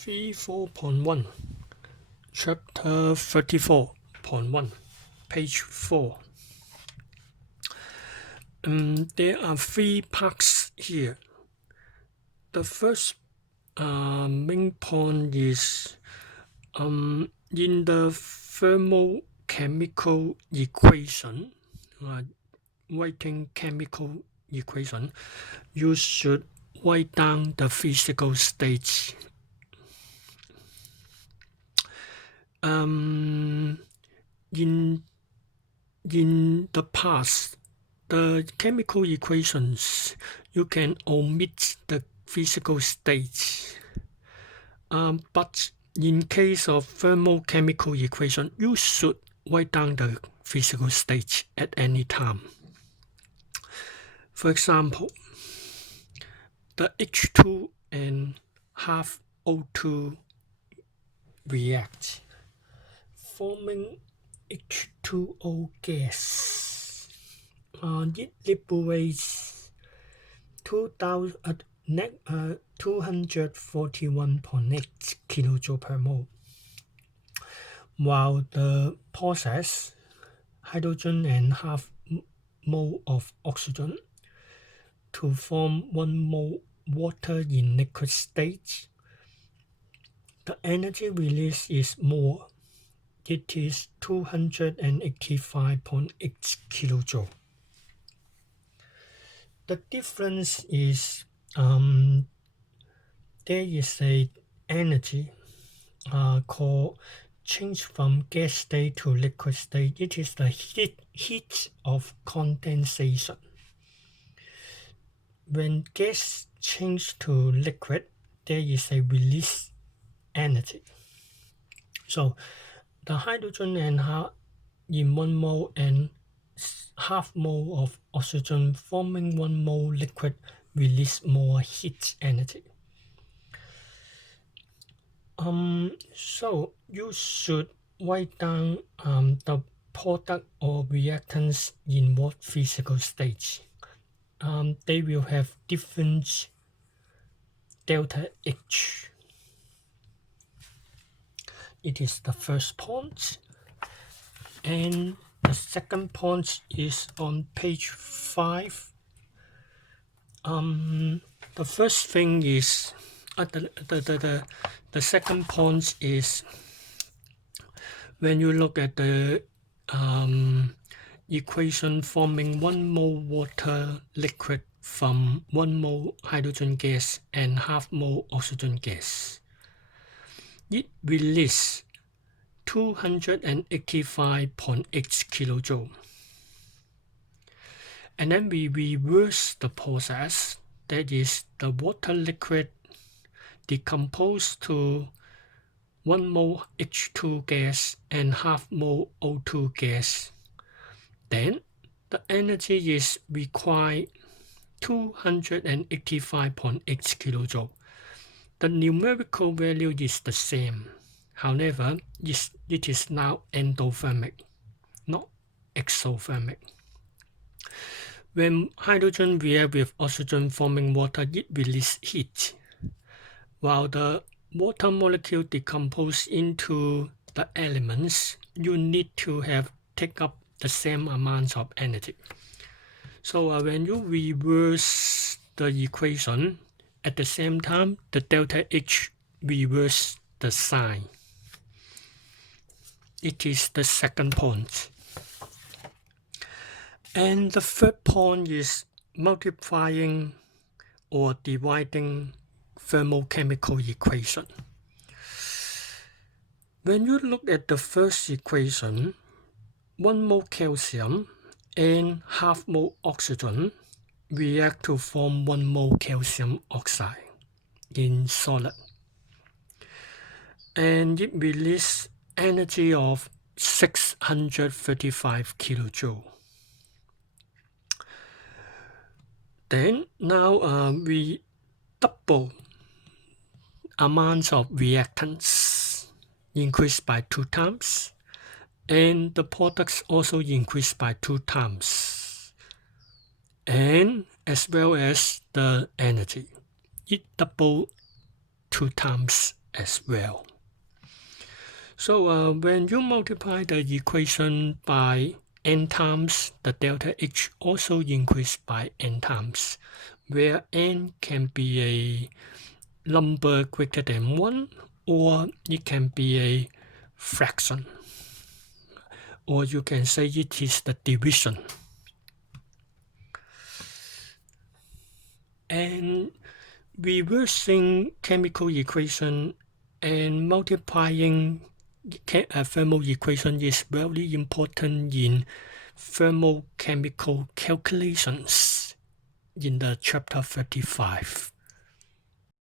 4.1 Chapter 34.1 Page 4. There are three parts here. The first main point is in the thermochemical equation, writing chemical equation, you should write down the physical states. In the past, the chemical equations, you can omit the physical states. But in case of thermochemical equation, you should write down the physical states at any time. For example, the H2 and half O2 react, forming H2O gas. It liberates 241.8 kJ per mole, while the process, hydrogen and half mole of oxygen to form 1 mole water in liquid state. The energy release is more. It is 285.8 kJ. The difference is there is a energy called change from gas state to liquid state. It is the heat of condensation. When gas changes to liquid, there is a release energy. So the hydrogen and in 1 mole and half mole of oxygen forming 1 mole liquid release more heat energy. So you should write down the product or reactants in what physical stage. They will have different delta H. It is the first point. And the second point is on page 5. The first thing is the second point is when you look at the equation forming 1 mole water liquid from 1 mole hydrogen gas and half mole oxygen gas. It releases 285.8 kJ. And then we reverse the process, that is the water liquid decomposed to 1 mole H2 gas and half mole O2 gas. Then the energy is required 285.8 kJ. The numerical value is the same. However, it is now endothermic, not exothermic. When hydrogen reacts with oxygen forming water, it releases heat. While the water molecule decomposes into the elements, you need to take up the same amount of energy. So when you reverse the equation, at the same time, the delta H reverses the sign. It is the second point. And the third point is multiplying or dividing thermochemical equation. When you look at the first equation, 1 mole calcium and half mole oxygen react to form 1 mole calcium oxide in solid. And it releases energy of 635 kJ. Then now we double amount of reactants, increased by 2 times, and the products also increased by 2 times, and as well as the energy. It doubled 2 times as well. So when you multiply the equation by n times, the delta H also increase by n times, where n can be a number greater than 1, or it can be a fraction, or you can say it is the division. And reversing chemical equation and multiplying thermal equation is very important in thermochemical calculations in the chapter 35.